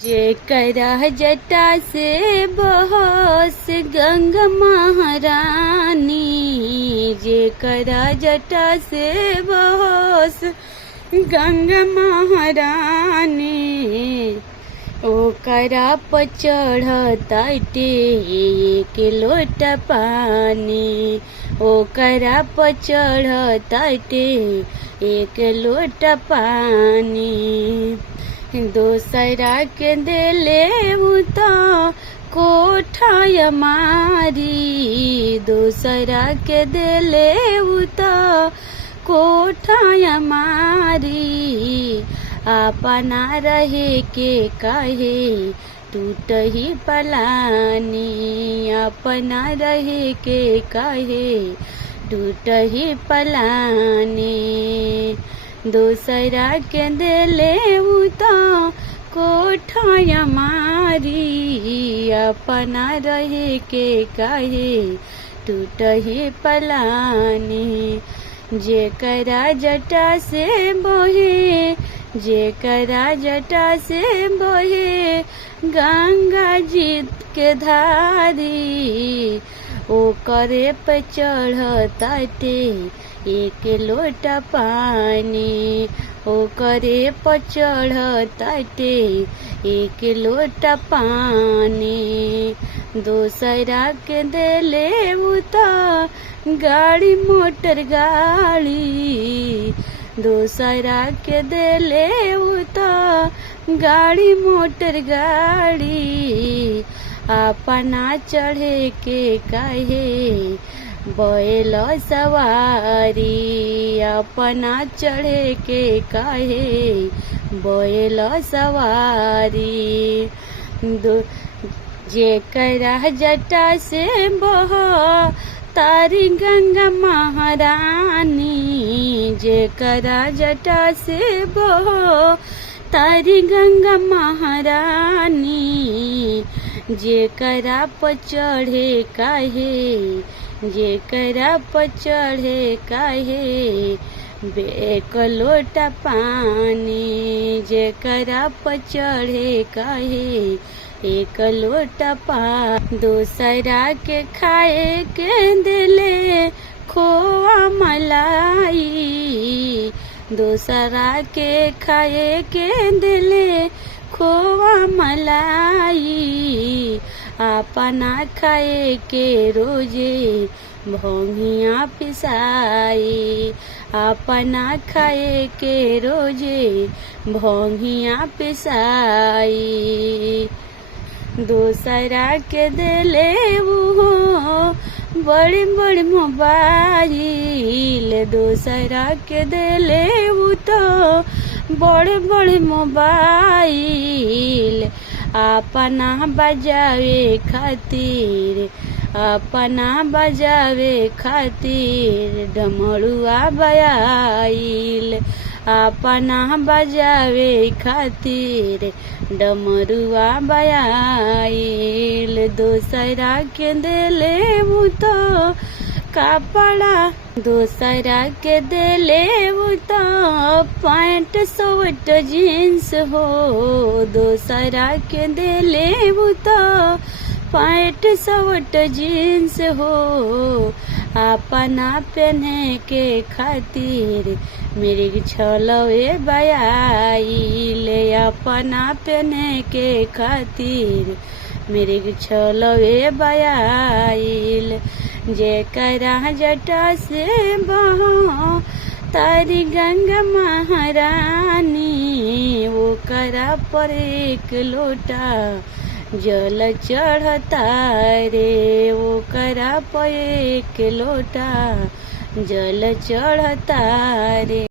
जेकरा जटा से बहस गंगा महारानी, जेकरा जटा से बहस गंगा महारानी, ओकरा पर चढ़ताटे एक लोटा पानी, ओकरा पर चढ़ताटे एक लोटा पानी। दोसरा के देले तो कोठा मारी, दोसरा के देले तो कोठा मारी। अपना रहे के कहे टूट ही पलानी, अपना रहे के कहे टूट ही पलानी। दूसरा के देले तो कोठा मारी, अपना रहे के कहे टूट ही पलानी। जेकरा जटा से बहे, जेकरा जटा से बहे गंगा जी के धारी, ओकरे पे चढ़ताटे एक लोटा पानी, ओकरे पर चढ़ताटे एक लोटा पानी। दोसरा के देले तो गाड़ी मोटर गाड़ी, दोसरा के देले तो गाड़ी मोटर गाड़ी। अपना चढ़े के कहे बैल सवारी, अपना चढ़े के कहे बैल सवारी। जेकरा जटा से बह तारी गंगा महारानी, जेकरा जटा से बह तारी गंगा महारानी। जेकरा पर चढ़े काहे, जेकरा पर चढ़े काहे एक लोटा पानी, जेकरा पर चढ़े काहे एक लोटा पानी। दूसरा के खाए के दिले खोआ मलाई, दूसरा के खाए के दिले खोआ मलाई। अपना खाए के रोजे भोंगिया पिसाई, अपना खाए के रोजे भोंगिया पिसाई। दूसरा के दिले वो बड़ी बड़ी मोबाइल, दूसरा के दिले वो तो बड़े बड़े मोबाइल। अपना बजावे खातिर, अपना बजावे खातिर डमरुआ बयाइल, अपना बजावे खातिर डमरुआ बयाइल। दूसरा के दिले तो कपड़ा, दूसरा के दिले तो पैंट शर्ट जीन्स हो, दूसरा के दिले तो पैंट शर्ट जीन्स हो। अपना पहने के खातिर मेरे छलवे बयाइल, अपना पहने के खातिर मेरे छलवे बयाइल। जेकरा जटा से बह तारी गंगा महारानी, ओकरा पर एक लोटा जल चढ़ता रे, ओकरा पर एक लोटा जल चढ़ता रे।